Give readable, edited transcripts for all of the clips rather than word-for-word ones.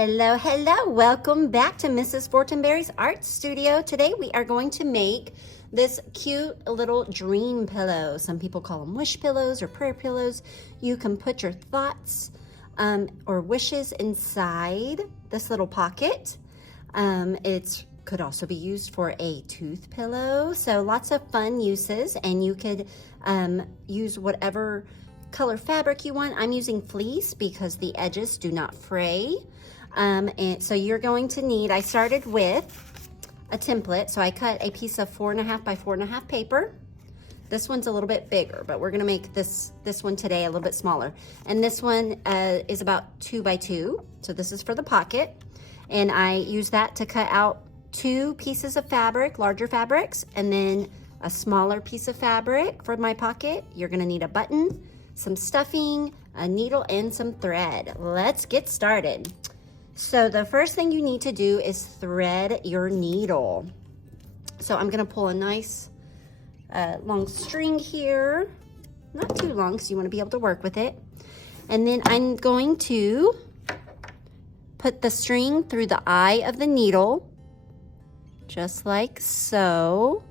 Hello, hello. Welcome back to Mrs. Fortenberry's Art Studio. Today we are going to make this cute little dream pillow. Some people call them wish pillows or prayer pillows. You can put your thoughts or wishes inside this little pocket. It could also be used for a tooth pillow. So lots of fun uses, and you could use whatever color fabric you want. I'm using fleece because the edges do not fray. And so you're going to need, I started with a template. So I cut a piece of 4.5 by 4.5 paper. This one's a little bit bigger, but we're gonna make this one today a little bit smaller. And this one is about 2 by 2. So this is for the pocket. And I use that to cut out 2 pieces of fabric, larger fabrics, and then a smaller piece of fabric for my pocket. You're gonna need a button, some stuffing, a needle, and some thread. Let's get started. So the first thing you need to do is thread your needle. So I'm gonna pull a nice long string here, not too long because you wanna be able to work with it. And then I'm going to put the string through the eye of the needle, just like so.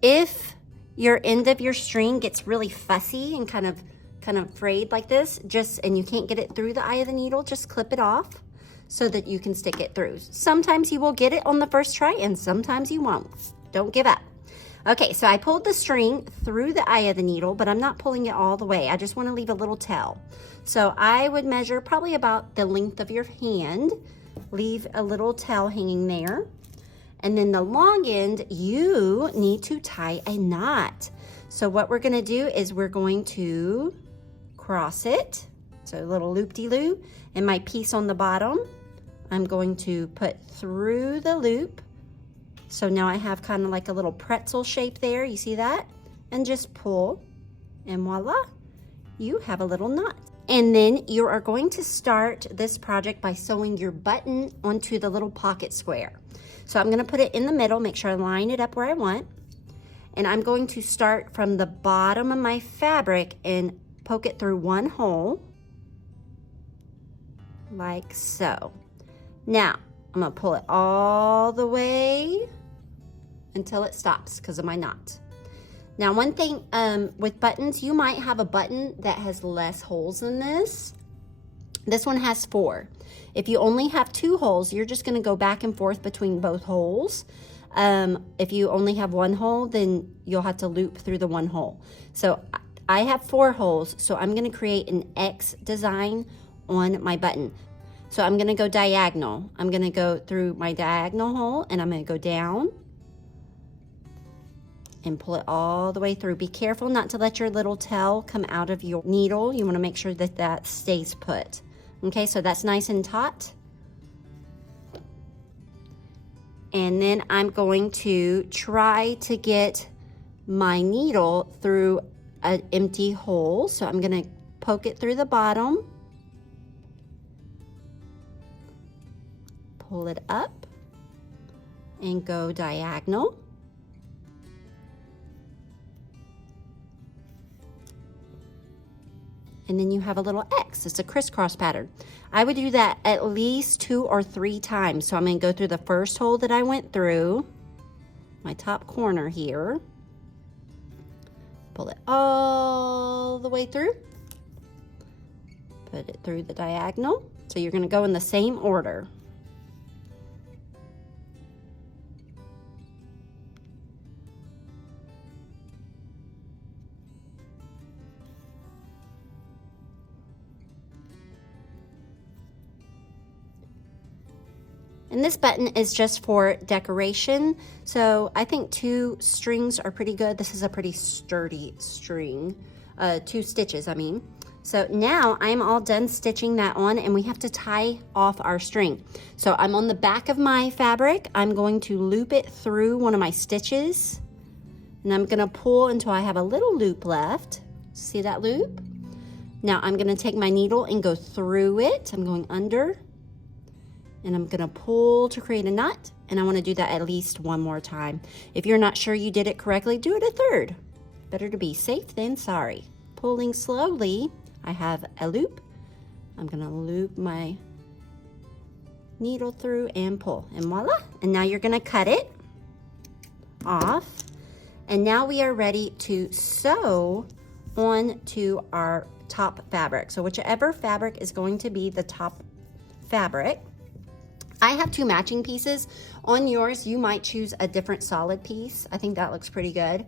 If your end of your string gets really fussy and kind of frayed like this, and you can't get it through the eye of the needle, just clip it off so that you can stick it through. Sometimes you will get it on the first try and sometimes you won't. Don't give up. Okay, so I pulled the string through the eye of the needle, but I'm not pulling it all the way. I just want to leave a little tail. So I would measure probably about the length of your hand, leave a little tail hanging there. And then the long end, you need to tie a knot. So what we're gonna do is we're going to cross it, so a little loop-de-loop, and my piece on the bottom, I'm going to put through the loop. So now I have kind of like a little pretzel shape there, you see that? And just pull, and voila, you have a little knot. And then you are going to start this project by sewing your button onto the little pocket square. So I'm gonna put it in the middle, make sure I line it up where I want. And I'm going to start from the bottom of my fabric and poke it through one hole, like so. Now, I'm gonna pull it all the way until it stops because of my knot. Now, one thing with buttons, you might have a button that has less holes than this. This one has 4. If you only have 2 holes, you're just gonna go back and forth between both holes. If you only have 1 hole, then you'll have to loop through the 1 hole. So I have 4 holes, so I'm gonna create an X design on my button. So I'm gonna go diagonal. I'm gonna go through my diagonal hole and I'm gonna go down and pull it all the way through. Be careful not to let your little tail come out of your needle. You wanna make sure that that stays put. Okay, so that's nice and taut. And then I'm going to try to get my needle through an empty hole. So I'm gonna poke it through the bottom, pull it up, and go diagonal. And then you have a little X. It's a crisscross pattern. I would do that at least 2 or 3 times. So I'm gonna go through the first hole that I went through, my top corner here, pull it all the way through, put it through the diagonal. So you're gonna go in the same order. And this button is just for decoration. So I think 2 strings are pretty good. This is a pretty sturdy string, 2 stitches, I mean. So now I'm all done stitching that on, and we have to tie off our string. So I'm on the back of my fabric. I'm going to loop it through one of my stitches, and I'm gonna pull until I have a little loop left. See that loop? Now I'm gonna take my needle and go through it. I'm going under, and I'm gonna pull to create a knot, and I wanna do that at least 1 more time. If you're not sure you did it correctly, do it a 3rd. Better to be safe than sorry. Pulling slowly, I have a loop. I'm gonna loop my needle through and pull, and voila. And now you're gonna cut it off. And now we are ready to sew onto our top fabric. So whichever fabric is going to be the top fabric. I have 2 matching pieces. On yours, you might choose a different solid piece. I think that looks pretty good.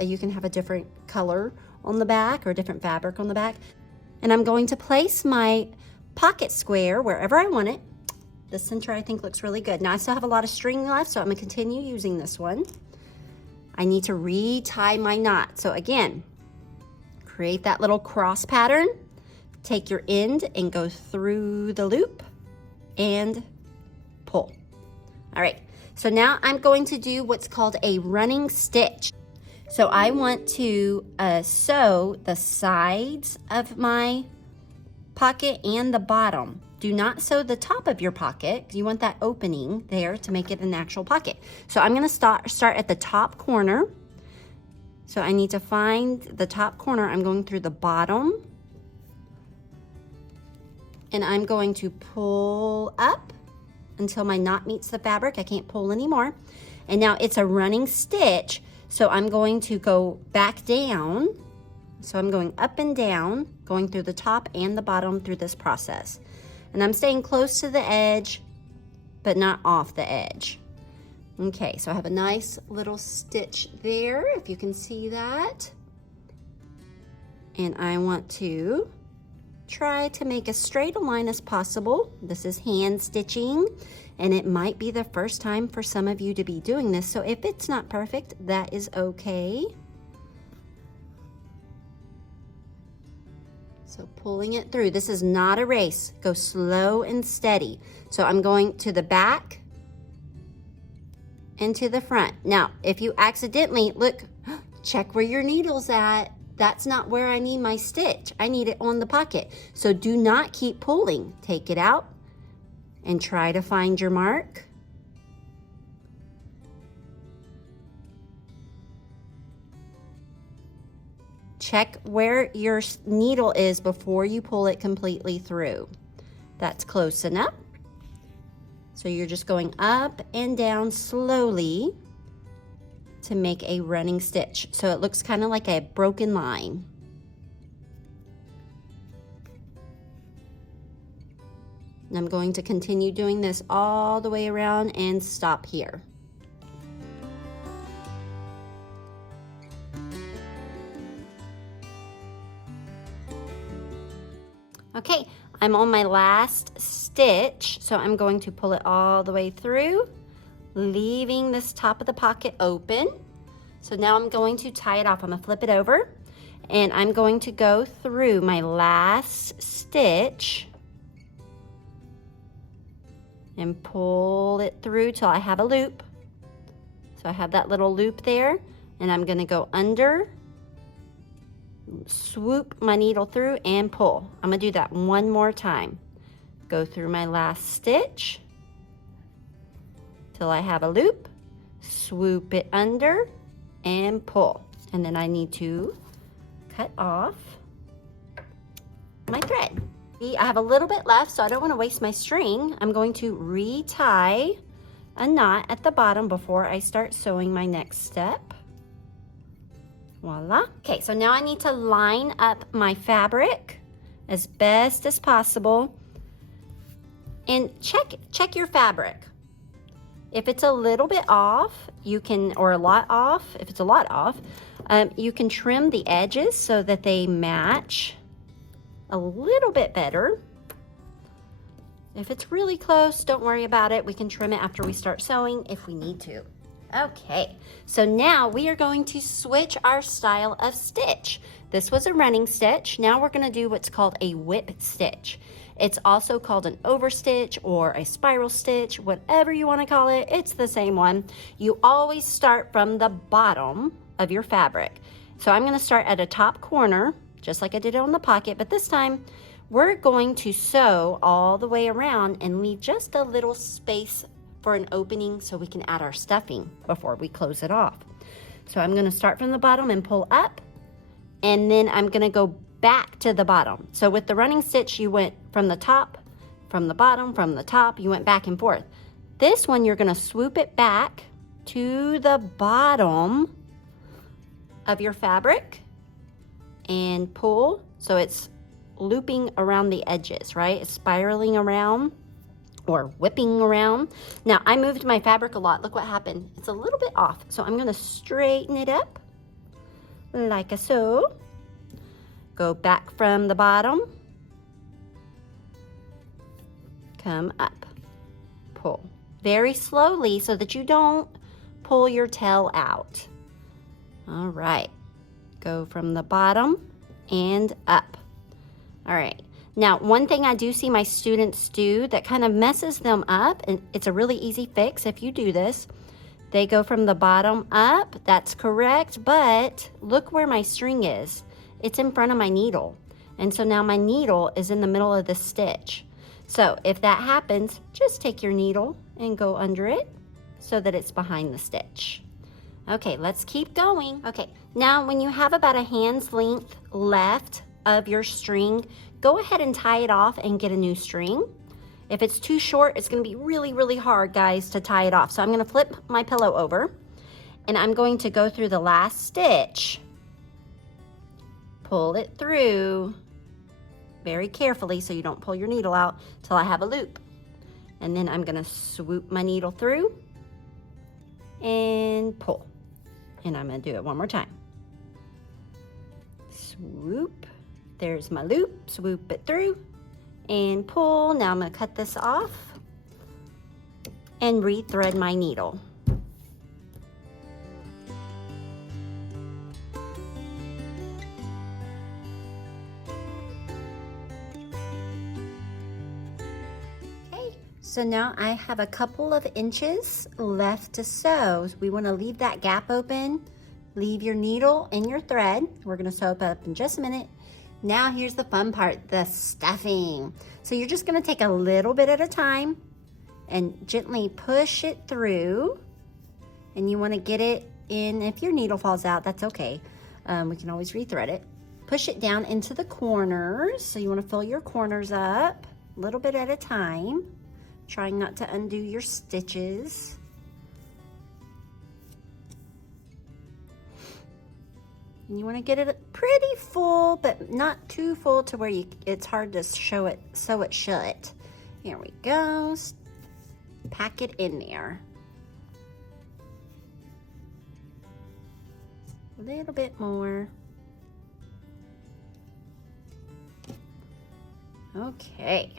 You can have a different color on the back or different fabric on the back. And I'm going to place my pocket square wherever I want it. The center I think looks really good. Now I still have a lot of string left, so I'm gonna continue using this one. I need to retie my knot. So again, create that little cross pattern, take your end and go through the loop and pull. All right, so now I'm going to do what's called a running stitch. So I want to sew the sides of my pocket and the bottom. Do not sew the top of your pocket. You want that opening there to make it an actual pocket. So I'm gonna start at the top corner. So I need to find the top corner. I'm going through the bottom. And I'm going to pull up until my knot meets the fabric. I can't pull anymore. And now it's a running stitch. So I'm going to go back down. So I'm going up and down, going through the top and the bottom through this process. And I'm staying close to the edge, but not off the edge. Okay, so I have a nice little stitch there, if you can see that. And I want to try to make as straight a line as possible. This is hand stitching, and it might be the first time for some of you to be doing this. So if it's not perfect, that is okay. So pulling it through. This is not a race. Go slow and steady. So I'm going to the back and to the front. Now, if you accidentally, look, check where your needle's at. That's not where I need my stitch. I need it on the pocket. So do not keep pulling. Take it out and try to find your mark. Check where your needle is before you pull it completely through. That's close enough. So you're just going up and down slowly to make a running stitch. So it looks kind of like a broken line. And I'm going to continue doing this all the way around and stop here. Okay, I'm on my last stitch, so I'm going to pull it all the way through, leaving this top of the pocket open. So now I'm going to tie it off. I'm gonna flip it over, and I'm going to go through my last stitch and pull it through till I have a loop. So I have that little loop there, and I'm gonna go under, swoop my needle through and pull. I'm gonna do that one more time. Go through my last stitch till I have a loop, swoop it under and pull. And then I need to cut off my thread. See, I have a little bit left, so I don't want to waste my string. I'm going to retie a knot at the bottom before I start sewing my next step. Voila. Okay, so now I need to line up my fabric as best as possible. And check your fabric. If it's a little bit off, you can, or a lot off, if it's a lot off, you can trim the edges so that they match a little bit better. If it's really close, don't worry about it. We can trim it after we start sewing if we need to. Okay, so now we are going to switch our style of stitch. This was a running stitch. Now we're gonna do what's called a whip stitch. It's also called an overstitch or a spiral stitch, whatever you wanna call it, it's the same one. You always start from the bottom of your fabric. So I'm gonna start at a top corner, just like I did on the pocket, but this time we're going to sew all the way around and leave just a little space for an opening so we can add our stuffing before we close it off. So I'm gonna start from the bottom and pull up, and then I'm gonna go back to the bottom. So with the running stitch, you went from the top from the bottom, from the top, you went back and forth. This one, you're gonna swoop it back to the bottom of your fabric and pull, so it's looping around the edges, right? It's spiraling around or whipping around. Now, I moved my fabric a lot. Look what happened. It's a little bit off, so I'm gonna straighten it up like so. Go back from the bottom, come up, pull. Very slowly so that you don't pull your tail out. All right, go from the bottom and up. All right, now one thing I do see my students do that kind of messes them up, and it's a really easy fix if you do this. They go from the bottom up, that's correct, but look where my string is. It's in front of my needle. And so now my needle is in the middle of the stitch. So if that happens, just take your needle and go under it so that it's behind the stitch. Okay, let's keep going. Okay, now when you have about a hand's length left of your string, go ahead and tie it off and get a new string. If it's too short, it's gonna be really, really hard, guys, to tie it off. So I'm gonna flip my pillow over and I'm going to go through the last stitch, pull it through very carefully so you don't pull your needle out till I have a loop. And then I'm gonna swoop my needle through and pull. And I'm gonna do it one more time. Swoop, there's my loop, swoop it through and pull. Now I'm gonna cut this off and re-thread my needle. So now I have a couple of inches left to sew. So we want to leave that gap open. Leave your needle and your thread. We're going to sew it up in just a minute. Now here's the fun part, the stuffing. So you're just going to take a little bit at a time and gently push it through. And you want to get it in. If your needle falls out, that's okay. We can always rethread it. Push it down into the corners. So you want to fill your corners up a little bit at a time. Trying not to undo your stitches. And you want to get it pretty full, but not too full to where it's hard to sew it shut. Here we go. Pack it in there. A little bit more. Okay.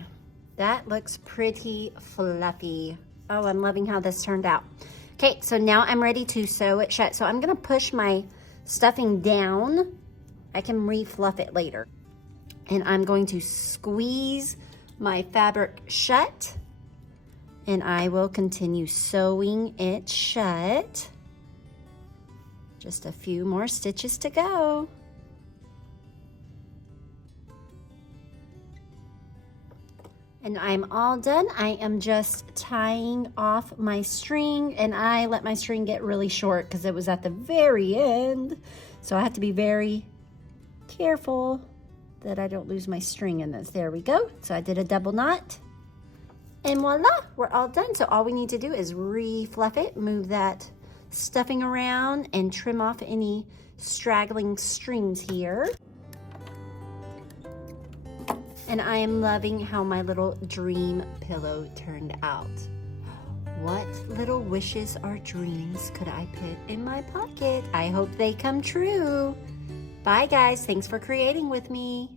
That looks pretty fluffy. Oh, I'm loving how this turned out. Okay, so now I'm ready to sew it shut. So I'm gonna push my stuffing down. I can re-fluff it later. And I'm going to squeeze my fabric shut. And I will continue sewing it shut. Just a few more stitches to go. And I'm all done. I am just tying off my string, and I let my string get really short because it was at the very end. So I have to be very careful that I don't lose my string in this. There we go. So I did a double knot and voila, we're all done. So all we need to do is re-fluff it, move that stuffing around and trim off any straggling strings here. And I am loving how my little dream pillow turned out. What little wishes or dreams could I put in my pocket? I hope they come true. Bye guys, thanks for creating with me.